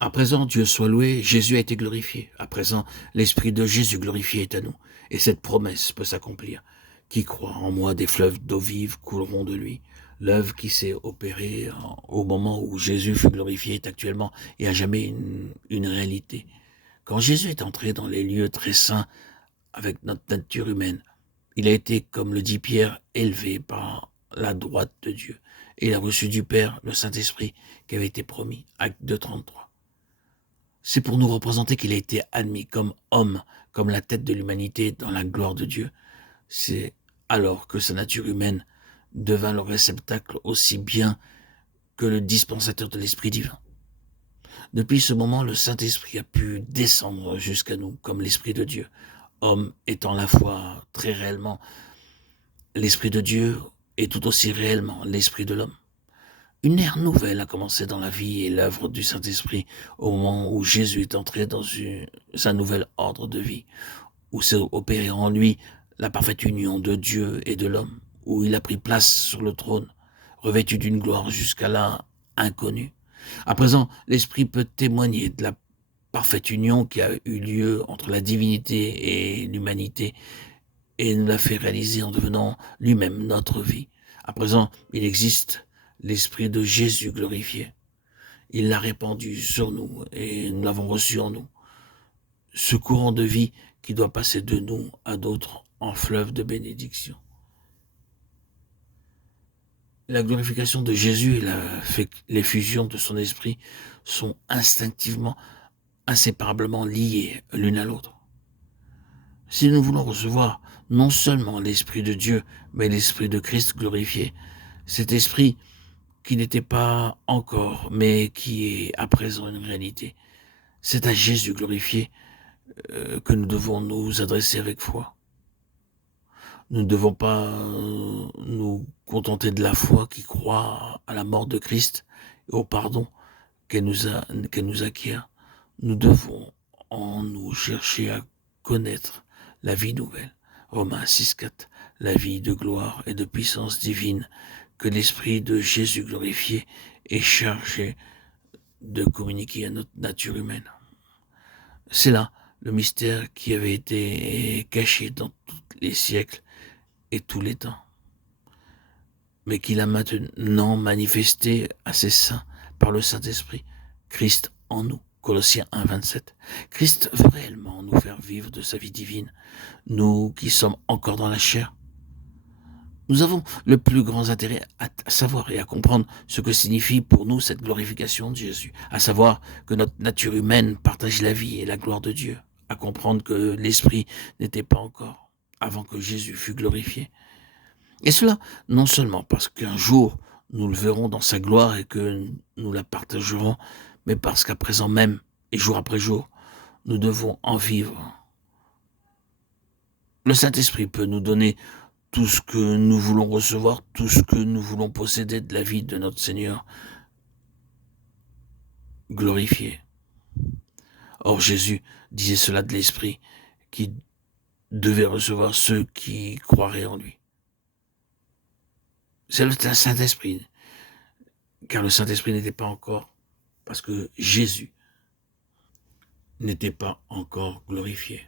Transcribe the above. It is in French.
À présent, Dieu soit loué, Jésus a été glorifié. À présent, l'Esprit de Jésus glorifié est à nous. Et cette promesse peut s'accomplir. Qui croit en moi, des fleuves d'eau vive couleront de lui. L'œuvre qui s'est opérée au moment où Jésus fut glorifié est actuellement et à jamais une réalité. Quand Jésus est entré dans les lieux très saints avec notre nature humaine, il a été, comme le dit Pierre, élevé par la droite de Dieu. Et il a reçu du Père le Saint-Esprit qui avait été promis. Acte 2:33. C'est pour nous représenter qu'il a été admis comme homme, comme la tête de l'humanité dans la gloire de Dieu. C'est alors que sa nature humaine devint le réceptacle aussi bien que le dispensateur de l'Esprit divin. Depuis ce moment, le Saint-Esprit a pu descendre jusqu'à nous comme l'Esprit de Dieu, homme étant à la fois très réellement l'Esprit de Dieu et tout aussi réellement l'Esprit de l'homme. Une ère nouvelle a commencé dans la vie et l'œuvre du Saint-Esprit au moment où Jésus est entré dans sa nouvelle ordre de vie, où s'est opérée en lui la parfaite union de Dieu et de l'homme, où il a pris place sur le trône, revêtu d'une gloire jusqu'à là inconnue. À présent, l'Esprit peut témoigner de la parfaite union qui a eu lieu entre la divinité et l'humanité et nous l'a fait réaliser en devenant lui-même notre vie. À présent, il existe l'Esprit de Jésus glorifié. Il l'a répandu sur nous et nous l'avons reçu en nous. Ce courant de vie qui doit passer de nous à d'autres en fleuve de bénédiction. La glorification de Jésus et l'effusion de son esprit sont instinctivement, inséparablement liées l'une à l'autre. Si nous voulons recevoir non seulement l'Esprit de Dieu, mais l'Esprit de Christ glorifié, cet Esprit qui n'était pas encore, mais qui est à présent une réalité, c'est à Jésus glorifié que nous devons nous adresser avec foi. Nous ne devons pas nous contenter de la foi qui croit à la mort de Christ et au pardon qu'elle nous acquiert. Nous devons en nous chercher à connaître la vie nouvelle. Romains 6:4, la vie de gloire et de puissance divine que l'Esprit de Jésus glorifié est chargé de communiquer à notre nature humaine. C'est là le mystère qui avait été caché dans tous les siècles et tous les temps, mais qu'il a maintenant manifesté à ses saints par le Saint-Esprit, Christ en nous. Colossiens 1:27. Christ veut réellement nous faire vivre de sa vie divine, nous qui sommes encore dans la chair. Nous avons le plus grand intérêt à savoir et à comprendre ce que signifie pour nous cette glorification de Jésus, à savoir que notre nature humaine partage la vie et la gloire de Dieu, à comprendre que l'Esprit n'était pas encore avant que Jésus fût glorifié. Et cela, non seulement parce qu'un jour, nous le verrons dans sa gloire et que nous la partagerons, mais parce qu'à présent même, et jour après jour, nous devons en vivre. Le Saint-Esprit peut nous donner tout ce que nous voulons recevoir, tout ce que nous voulons posséder de la vie de notre Seigneur glorifié. Or Jésus disait cela de l'Esprit qui devait recevoir ceux qui croiraient en lui. C'est le Saint-Esprit, car le Saint-Esprit n'était pas encore, parce que Jésus n'était pas encore glorifié.